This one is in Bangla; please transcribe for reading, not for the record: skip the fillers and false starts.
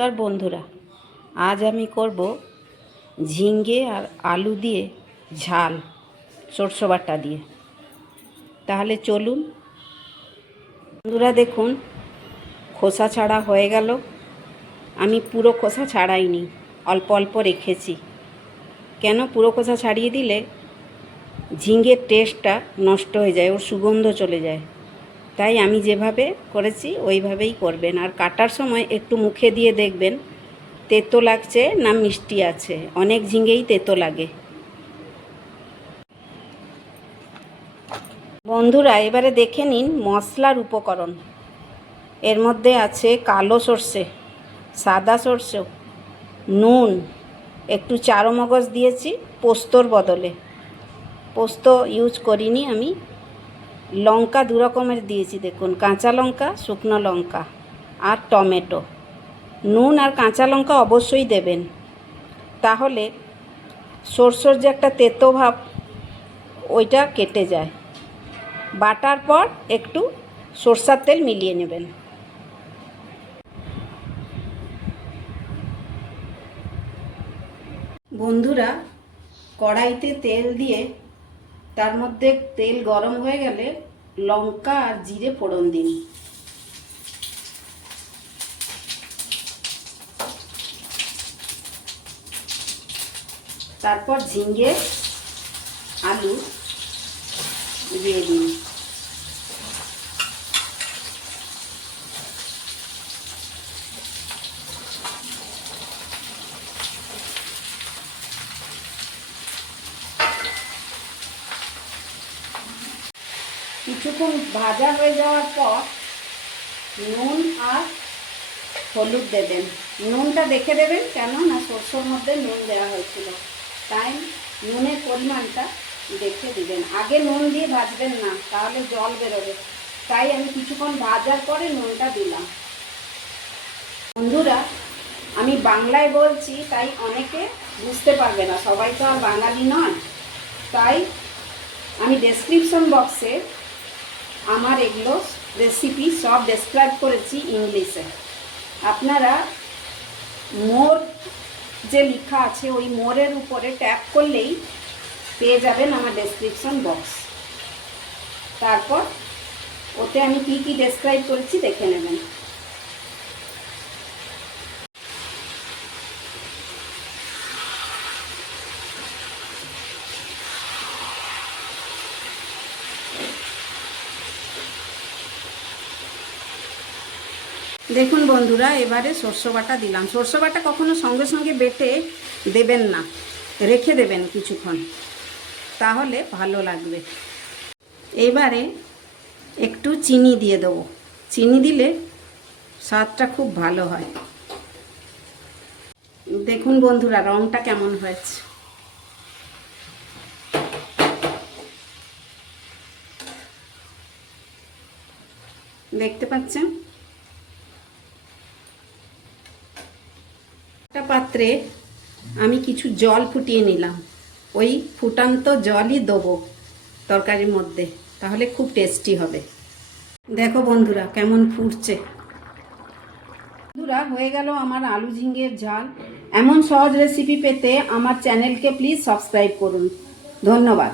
নমস্কার বন্ধুরা, আজ আমি করব ঝিঙ্গে আর আলু দিয়ে ঝাল সরষে বাটা দিয়ে। তাহলে চলুন বন্ধুরা, দেখুন খোসা ছাড়া হয়ে গেল। আমি পুরো খোসা ছাড়াইনি, অল্প অল্প রেখেছি। কেন, পুরো খোসা ছাড়িয়ে দিলে ঝিঙ্গের টেস্টটা নষ্ট হয়ে যায়, ওর সুগন্ধ চলে যায়। তাই আমি যেভাবে করেছি ওইভাবেই করবেন। আর কাটার সময় একটু মুখে দিয়ে দেখবেন তেতো লাগছে না মিষ্টি আছে। অনেক ঝিঙ্গেই তেতো লাগে। বন্ধুরা, এবারে দেখে নিন মশলার উপকরণ। এর মধ্যে আছে কালো সর্ষে, সাদা সর্ষে, নুন, একটু চারমগজ দিয়েছি পোস্তর বদলে। পোস্ত ইউজ করিনি আমি। লঙ্কা দু রকমের দিয়েছি, দেখুন, কাঁচা লঙ্কা, শুকনো লঙ্কা আর টমেটো। নুন আর কাঁচা লঙ্কা অবশ্যই দেবেন, তাহলে সরষের যে একটা তেতো ভাব ওইটা কেটে যায়। বাটার পর একটু সরষের তেল মিলিয়ে নেবেন। বন্ধুরা, কড়াইতে তেল দিয়ে তার মধ্যে তেল গরম হয়ে গেলে লঙ্কা আর জিরে ফোড়ন দিন। তারপর ঝিঙ্গে আলু দিয়ে দিন। কিছুক্ষণ ভাজা হয়ে যাওয়ার পর নুন আর হলুদ দেবেন। নুনটা দেখে দেবেন, কেন না সরষের মধ্যে নুন দেওয়া হয়েছিল, তাই নুনের পরিমাণটা দেখে দিবেন। আগে নুন দিয়ে ভাজবেন না, তাহলে জল বেরোবে। তাই আমি কিছুক্ষণ ভাজার পরে নুনটা দিলাম। বন্ধুরা, আমি বাংলায় বলছি, তাই অনেকে বুঝতে পারবে না, সবাই তো আর বাঙালি নয়। তাই আমি ডেসক্রিপশন বক্সে আমার এগুলো রেসিপি সব ডেসক্রাইব করেছি ইংলিশে। আপনারা মোর যে লেখা আছে ওই মোরের উপরে ট্যাপ করলেই পেয়ে যাবেন আমার ডেসক্রিপশন বক্স। তারপর ওতে আমি কি কি ডেসক্রাইব করেছি দেখে নেবেন। দেখুন বন্ধুরা, এবারে সরষে বাটা দিলাম। সরষে বাটা কখনো সঙ্গে সঙ্গে বেটে দেবেন না, রেখে দেবেন কিছুক্ষণ, তাহলে ভালো লাগবে। এবারে একটু চিনি দিয়ে দেবো। চিনি দিলে স্বাদটা খুব ভালো হয়। দেখুন বন্ধুরা, রঙটা কেমন হয়েছে। দেখতে পাচ্ছেন? একটা পাত্রে আমি কিছু জল ফুটিয়ে নিলাম। ওই ফুটান্ত জলই দেবো তরকারির মধ্যে, তাহলে খুব টেস্টি হবে। দেখো বন্ধুরা কেমন ফুটছে। বন্ধুরা, হয়ে গেল আমার আলু ঝিঙ্গের ঝাল। এমন সহজ রেসিপি পেতে আমার চ্যানেলকে প্লিজ সাবস্ক্রাইব করুন। ধন্যবাদ।